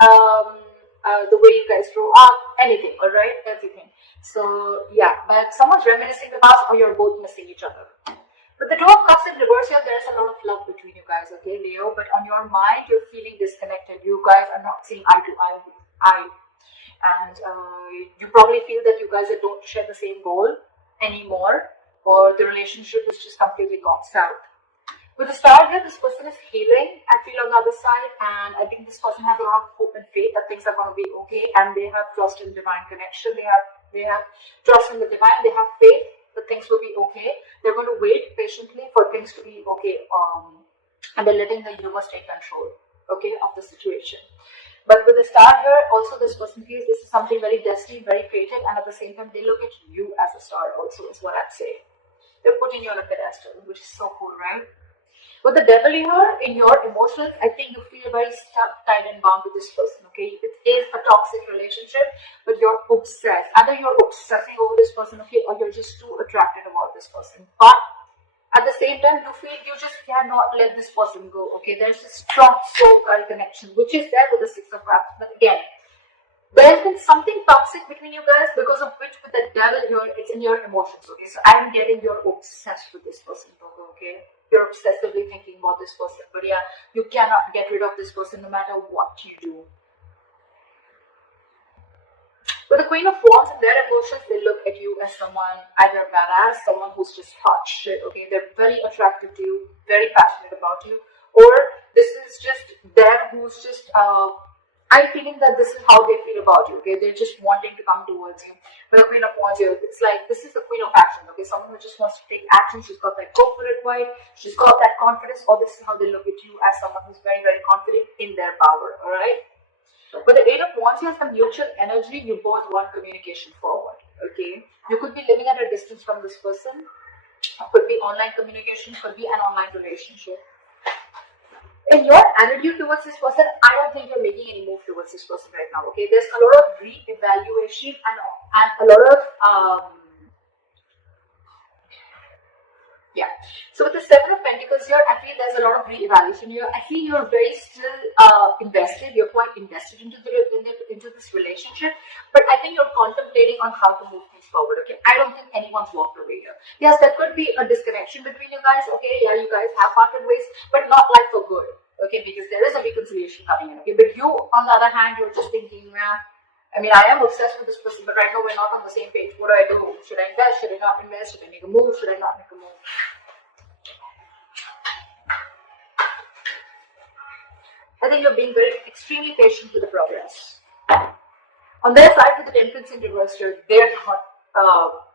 the way you guys grow up, anything, all right, everything. So yeah, but someone's reminiscing the past, or you're both missing each other. But the Two of Cups in reverse here, there's a lot of love between you guys, okay, Leo? But on your mind, you're feeling disconnected. You guys are not seeing eye to eye. And you probably feel that you guys don't share the same goal anymore, or the relationship is just completely gone south. With the star here, this person is healing, I feel, on the other side, and I think this person has a lot of hope and faith that things are going to be okay, and they have trust in divine connection. They have trust in the divine. They have faith that things will be okay. They're going to wait patiently for things to be okay, and they're letting the universe take control, okay, of the situation. But with the star here, also this person feels this is something very destined, very creative, and at the same time, they look at you as a star also, is what I'm saying. They're putting you on a pedestal, which is so cool, right? With the devil here, in your emotions, I think you feel very stuck, tied and bound with this person, okay? It is a toxic relationship, but you're obsessed. Either you're obsessing over this person, okay, or you're just too attracted about this person. But at the same time, you feel you just cannot let this person go, okay? There's a strong soul-girl connection, which is there with the Six of Cups. But again, there's been something toxic between you guys, because of which with the devil here, it's in your emotions, okay? So I'm getting you're obsessed with this person, okay? You're obsessively thinking about this person, but yeah, you cannot get rid of this person no matter what you do. With the Queen of Wands and their emotions, they look at you as someone either badass, someone who's just hot shit, okay? They're very attractive to you, very passionate about you, or this is just them who's just, I'm feeling that this is how they feel about you, okay? They're just wanting to come towards you. But the Queen of Wands here, it's like, this is the Queen of Action, okay? Someone who just wants to take action. She's got that go for it vibe. She's got that confidence, or this is how they look at you, as someone who's very, very confident in their power, all right? But the Eight of Wands here is the mutual energy. You both want communication forward, okay? You could be living at a distance from this person. Could be online communication, could be an online relationship. In your attitude towards this person, I don't think you're making any move towards this person right now, okay? There's a lot of re-evaluation and a lot of, yeah. So with the Seven of Pentacles here, I feel there's a lot of re-evaluation here. I feel you're very still invested. You're quite invested into this relationship, but I think you're contemplating on how to move things forward, okay? I don't think anyone's walked away here. Yes, there could be a disconnection between you guys, okay? Yeah, you guys have parted ways, but not like for good, okay? Because there is a reconciliation coming in, okay? But you, on the other hand, you're just thinking, yeah, I mean, I am obsessed with this person, but right now we're not on the same page. What do I do? Should I invest? Should I not invest? Should I make a move? Should I not make a move? I think you're being very extremely patient with the progress. On their side, with the Temperance in reverse here, they're not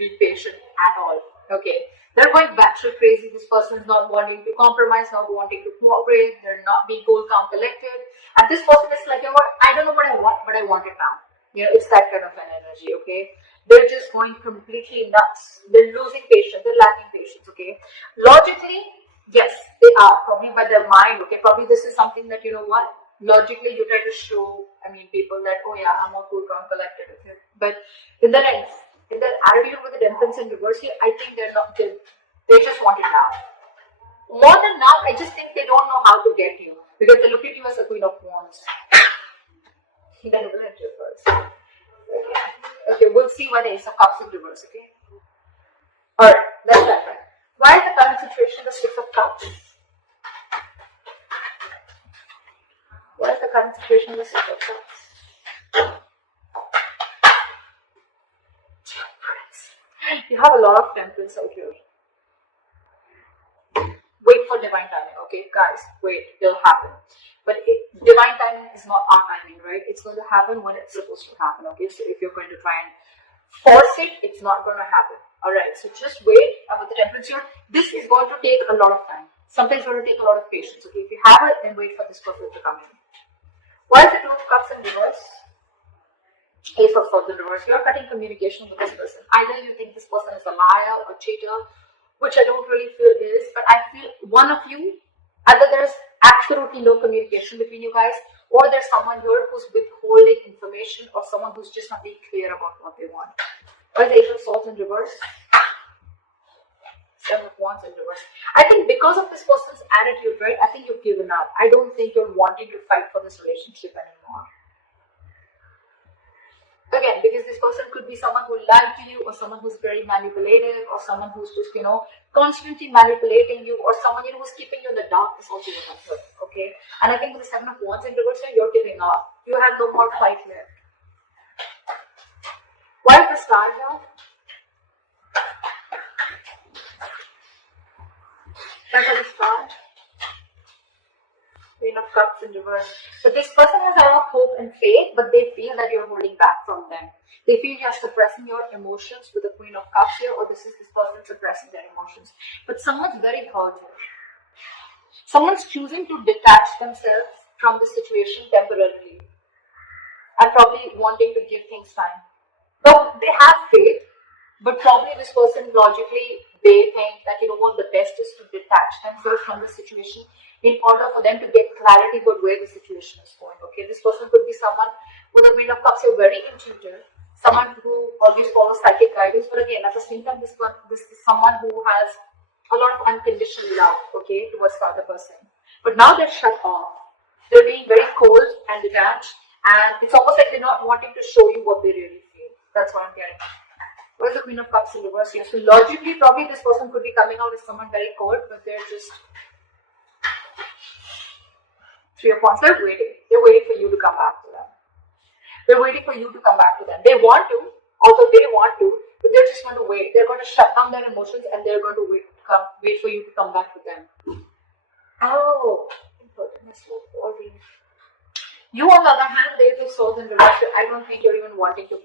being patient at all. Okay, they're going batshit crazy. This person is not wanting to compromise, not wanting to cooperate. They're not being cool, calm, collected. And this person is like, you know what? I don't know what I want, but I want it now. You know, it's that kind of an energy. Okay, they're just going completely nuts. They're losing patience. They're lacking patience. Okay, logically, yes, they are, probably by their mind, okay, probably this is something that, you know what, logically you try to show, I mean, people that, oh yeah, I'm more cool, calm, collected, okay, but in their attitude with the Temperance in reverse here, I think they're not, they just want it now. More than now, I just think they don't know how to get you, because they look at you as a Queen of Wands. Then we'll enter first. Okay, we'll see why the Ace of Cups in reverse, okay? Alright, that's that, right? Why is the current situation the Six of Cups? What is the current situation with the Six of Cups? Temperance. You have a lot of temperance out here. Wait for divine timing, okay? Guys, wait, it'll happen. But divine timing is not our timing, right? It's going to happen when it's supposed to happen, okay? So if you're going to try and force it, it's not going to happen. Alright, so just wait with the Temperance here. This is going to take a lot of time. Something's going to take a lot of patience, okay? If you have it, then wait for this person to come in. Why is the Two of Cups in reverse? Ace of Swords in reverse. You're cutting communication with this person. Either you think this person is a liar or cheater, which I don't really feel is, but I feel one of you, either there's absolutely no communication between you guys, or there's someone here who's withholding information, or someone who's just not being clear about what they want. Or the Ace of Swords in reverse. Seven of Wands in reverse. I think because of this person's attitude, right, I think you've given up. I don't think you're wanting to fight for this relationship anymore. Again, because this person could be someone who lied to you, or someone who's very manipulative, or someone who's just, constantly manipulating you, or someone, who's keeping you in the dark. Is also what I'm hearing, okay? And I think with the Seven of Wands in reverse here, you're giving up. You have no more fight here. Why is the star here? Why for the star? Queen of Cups in reverse. But this person has a lot of hope and faith, but they feel that you're holding back from them. They feel you're suppressing your emotions with the Queen of Cups here, or this is this person suppressing their emotions. But someone's very hurt here. Someone's choosing to detach themselves from the situation temporarily and probably wanting to give things time. But they have faith, but probably this person logically, they think that, the best is to detach themselves from the situation in order for them to get clarity about where the situation is going. Okay, this person could be someone with a Queen of Cups, you're very intuitive, someone who always follows psychic guidance, but again, at the same time, this is someone who has a lot of unconditional love, okay, towards the other person. But now they're shut off. They're being very cold and detached, and it's almost like they're not wanting to show you what they really feel. That's what I'm getting. What is the Queen of Cups in reverse here? So logically, probably this person could be coming out as someone very cold, but they're just Three of Wands. They're waiting. They're waiting for you to come back to them. They're waiting for you to come back to them. They want to, although they want to, but they're just going to wait. They're going to shut down their emotions, and they're going to wait for you to come back to them. Oh, you, on the other hand, Ace of Swords in reverse. I don't think you're even wanting to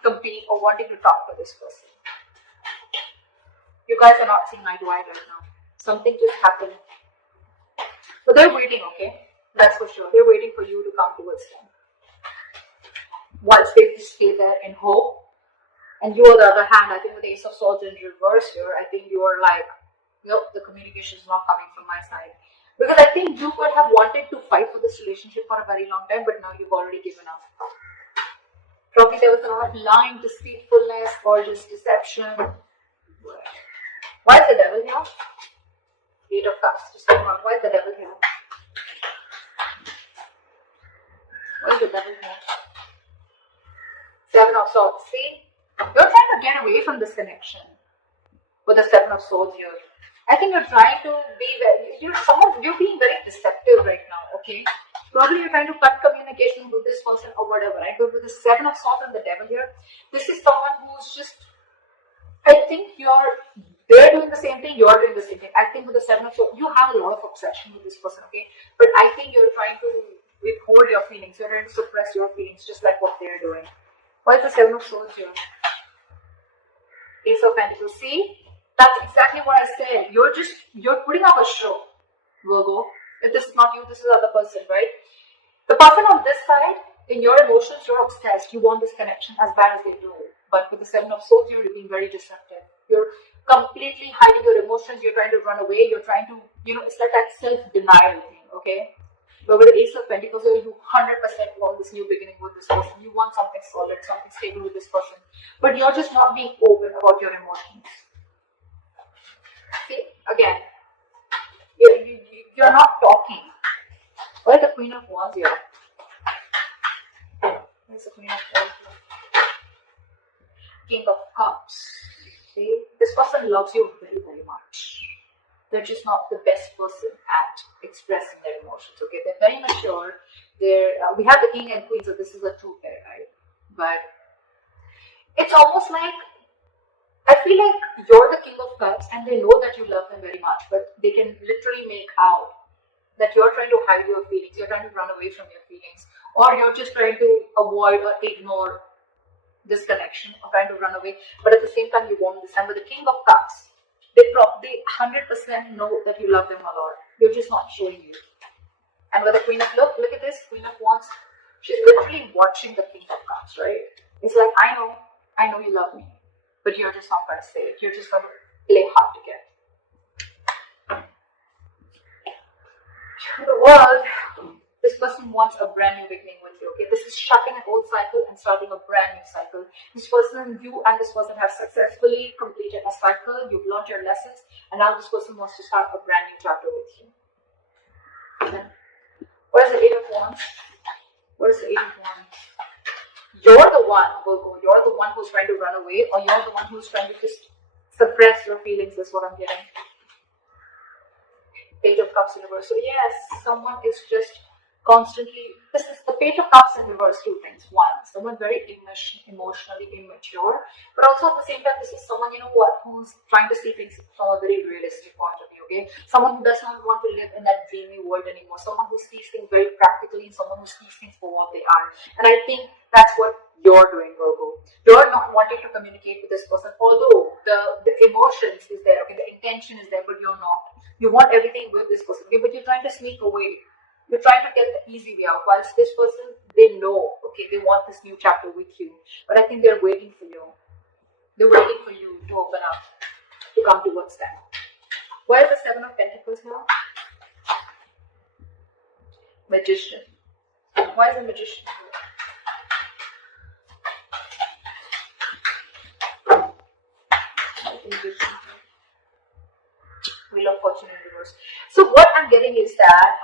compete or wanting to talk to this person. You guys are not seeing eye to eye right now. Something just happened. But they're waiting, okay? That's for sure. They're waiting for you to come towards them. Whilst they just stay there in hope. And you, on the other hand, I think with the Ace of Swords in reverse here, I think you're like, nope, the communication is not coming from my side. Because I think you could have wanted to fight for this relationship for a very long time, but now you've already given up. Probably there was a lot of lying, deceitfulness, or just deception. Why is the devil here? Eight of Cups. Just think about why is the devil here? Why is the devil here? Seven of Swords. See? You're trying to get away from this connection with the Seven of Swords here. I think you're trying to be you're being very deceptive right now, okay? Probably you're trying to cut communication with this person or whatever, right? But with the Seven of Swords and the devil here, this is someone who's just, I think they're doing the same thing, you're doing the same thing. I think with the Seven of Swords, you have a lot of obsession with this person, okay? But I think you're trying to withhold your feelings, you're trying to suppress your feelings, just like what they're doing. Why is the Seven of Swords here? Ace of Pentacles. See? That's exactly what I said. You're putting up a show, Virgo. If this is not you, this is the other person, right? The person on this side, in your emotions, you're obsessed. You want this connection as bad as they do. But with the Seven of Swords, you're being very deceptive. You're completely hiding your emotions. You're trying to run away. You're trying to, it's like that self-denial thing, okay? But with the Ace of Pentacles, you 100% want this new beginning with this person. You want something solid, something stable with this person. But you're just not being open about your emotions. See, again, you're not talking. Why is the Queen of Wands here? Why is the Queen of Wands here? King of Cups. See, this person loves you very, very much. They're just not the best person at expressing their emotions, okay? They're very mature. We have the King and Queen, so this is a true pair, right? But it's almost like, I feel like you're the King of Cups and they know that you love them very much, but they can literally make out that you're trying to hide your feelings, you're trying to run away from your feelings, or you're just trying to avoid or ignore this connection, or trying to run away, but at the same time you want this. And with the King of Cups, they 100% know that you love them a lot. You're just not showing you. And with the Queen of, look at this, Queen of Wands, she's literally watching the King of Cups, right? It's like, I know you love me. But you're just not going to say it. You're just going to play hard to get. The world, this person wants a brand new beginning with you, okay? This is shutting an old cycle and starting a brand new cycle. This person, you and this person have successfully completed a cycle. You've learned your lessons. And now this person wants to start a brand new chapter with you. Okay. What is the Eight of Wands? What is the Eight of Wands? You're the one, Virgo, you're the one who's trying to run away, or you're the one who's trying to just suppress your feelings, is what I'm getting. Page of Cups in reverse. So yes, someone is just constantly, this is the Page of Cups in reverse. Two things. One, someone very emotionally immature, but also at the same time, this is someone, you know what, who's trying to see things from a very realistic point of view. Okay, someone who does not want to live in that dreamy world anymore, someone who sees things very practically, and someone who sees things for what they are. And I think that's what you're doing, Virgo. You're not wanting to communicate with this person, although the emotions is there, okay, the intention is there, but you're not. You want everything with this person, okay, but you're trying to sneak away. You're trying to get the easy way out. Whilst this person, they know, okay, they want this new chapter with you. But I think they're waiting for you. They're waiting for you to open up, to come towards them. Why is the Seven of Pentacles here? Magician. Why is the Magician here? Magician. Wheel of Fortune in reverse. So what I'm getting is that,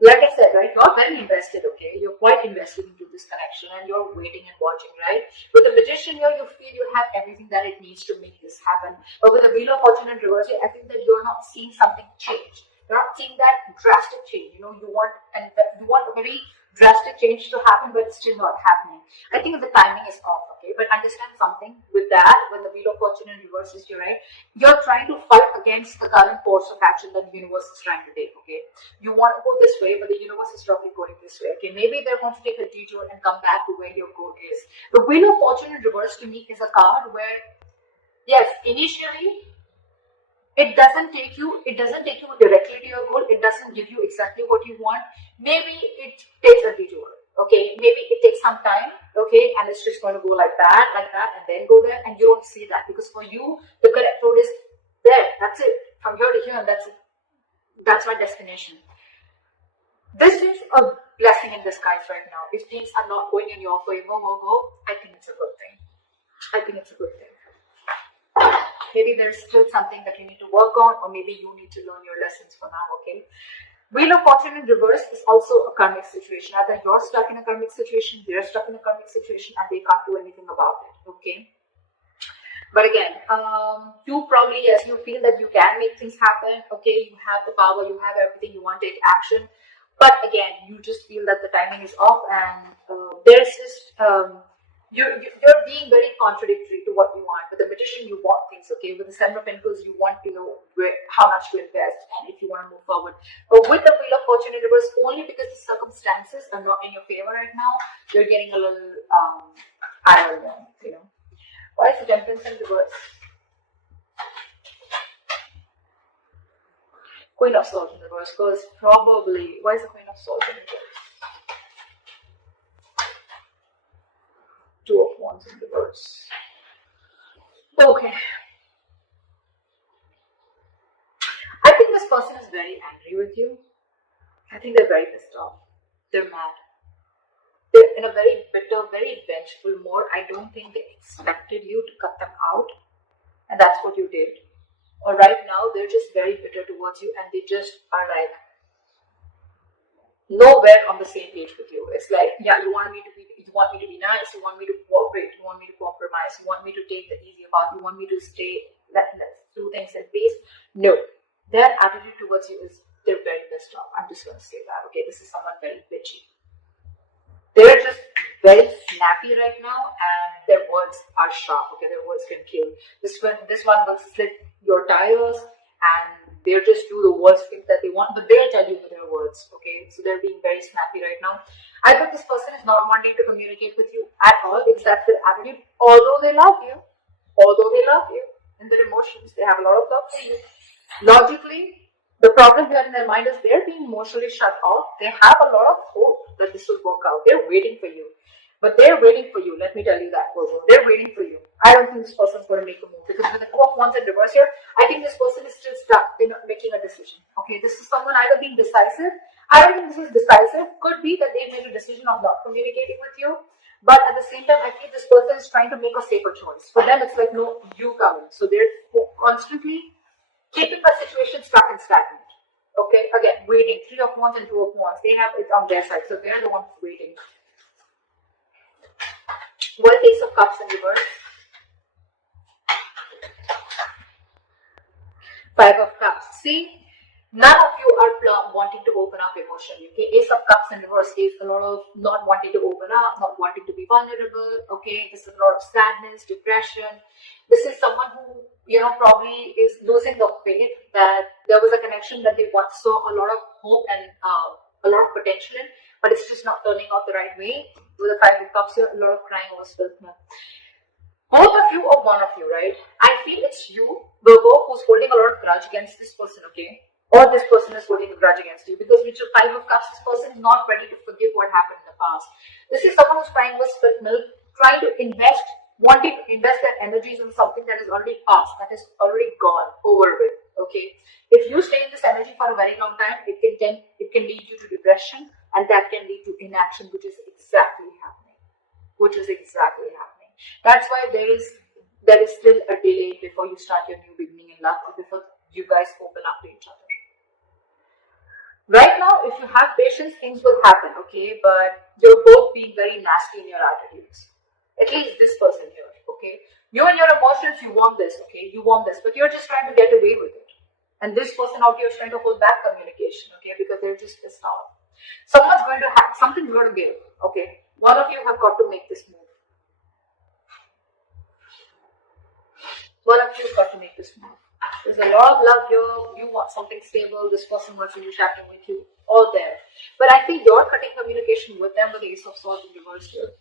like I said, right, you're very invested, okay? You're quite invested into this connection and you're waiting and watching, right? With the Magician here, you feel you have everything that it needs to make this happen. But with the Wheel of Fortune in reverse, I think that you're not seeing something change. You're not seeing that drastic change. You know, you want a very drastic change to happen, but it's still not happening. I think the timing is off, okay? But understand something with that, when the Wheel of Fortune in reverse is here, right? You're trying to fight against the current course of action that the universe is trying to take, okay? You want to go this way, but the universe is roughly going this way, okay? Maybe they're going to take a detour and come back to where your goal is. The Wheel of Fortune in reverse to me is a card where, yes, initially, it doesn't take you directly to your goal. It doesn't give you exactly what you want. Maybe it takes a detour, okay? Maybe it takes some time, okay? And it's just going to go like that, and then go there, and you don't see that because for you, the correct road is there. That's it. From here to here, and that's it. That's my destination. This is a blessing in disguise right now. If things are not going in your favor, I think it's a good thing. I think it's a good thing. Maybe there's still something that you need to work on, or maybe you need to learn your lessons for now, okay? Wheel of Fortune in reverse is also a karmic situation. Either you're stuck in a karmic situation, they're stuck in a karmic situation, and they can't do anything about it, okay? But again, you probably, yes, you feel that you can make things happen, okay? You have the power, you have everything, you want to take action. But again, you just feel that the timing is off, and there's just... You're being very contradictory to what you want. With the Magician, you want things, okay? With the Seven of Pentacles, you want to know how much to invest and if you want to move forward. But with the Wheel of Fortune in reverse, only because the circumstances are not in your favor right now, you're getting a little, I don't know, you know. Why is the Temperance in reverse? Queen of Swords in reverse, because probably, why is the Queen of Swords in reverse? Two of Wands in reverse. Okay. I think this person is very angry with you. I think they're very pissed off. They're mad. They're in a very bitter, very vengeful mode. I don't think they expected you to cut them out. And that's what you did. Or right now, they're just very bitter towards you, and they just are like nowhere on the same page with you. It's like, yeah, you want me to be nice, you want me to cooperate, you want me to compromise, you want me to take the easy path, you want me to stay, let's do things in peace. No, their attitude towards you is they're very pissed off. I'm just going to say that, okay? This is someone very bitchy. They're just very snappy right now, and their words are sharp, okay? Their words can kill. This one will slit your tires, and they'll just do the worst things that they want, but they'll tell you with their words, okay? So they're being very snappy right now. I think this person is not wanting to communicate with you at all because that's their attitude, although they love you, in their emotions, they have a lot of love for you. Logically, the problem here in their mind is they're being emotionally shut off. They have a lot of hope that this will work out. They're waiting for you. But they're waiting for you, let me tell you that, Virgo. They're waiting for you. I don't think this person's going to make a move because with the Two of Wands in reverse here, I think this person is still stuck in making a decision. Okay, this is someone either being decisive. I don't think this is decisive. Could be that they made a decision of not communicating with you. But at the same time, I feel this person is trying to make a safer choice. For them, it's like, no, you come in. So they're constantly keeping the situation stuck and stagnant. Okay, again, waiting. Three of Wands and Two of Wands. They have it on their side. So they're the ones waiting. What is Ace of Cups in reverse? Five of Cups. See, none of you are wanting to open up emotionally. Okay, Ace of Cups in reverse is a lot of not wanting to open up, not wanting to be vulnerable. Okay, this is a lot of sadness, depression. This is someone who, probably is losing the faith that there was a connection that they once saw a lot of hope and a lot of potential in, but it's just not turning out the right way. With the Five of Cups here, a lot of crying over spilled milk. Both of you or one of you, right? I feel it's you, Virgo, who's holding a lot of grudge against this person, okay? Or this person is holding a grudge against you, because with your Five of Cups, this person is not ready to forgive what happened in the past. This is someone who's crying with spilled milk, trying to invest, wanting to invest their energies in something that is already past, that is already gone, over with, okay? If you stay in this energy for a very long time, it can lead you to depression, and that can lead to inaction, which is exactly happening. That's why there is still a delay before you start your new beginning in love, or before you guys open up to each other. Right now, if you have patience, things will happen, okay? But you're both being very nasty in your attitudes. At least this person here, okay? You and your emotions, you want this, okay? You want this, but you're just trying to get away with it. And this person out here is trying to hold back communication, okay? Because they're just pissed off. Someone's going to have something you're going to give, okay? One of you have got to make this move. One of you has got to make this move. There's a lot of love here. You want something stable. This person wants to be chatting with you. All there. But I think you're cutting communication with them with the Ace of Swords in reverse here.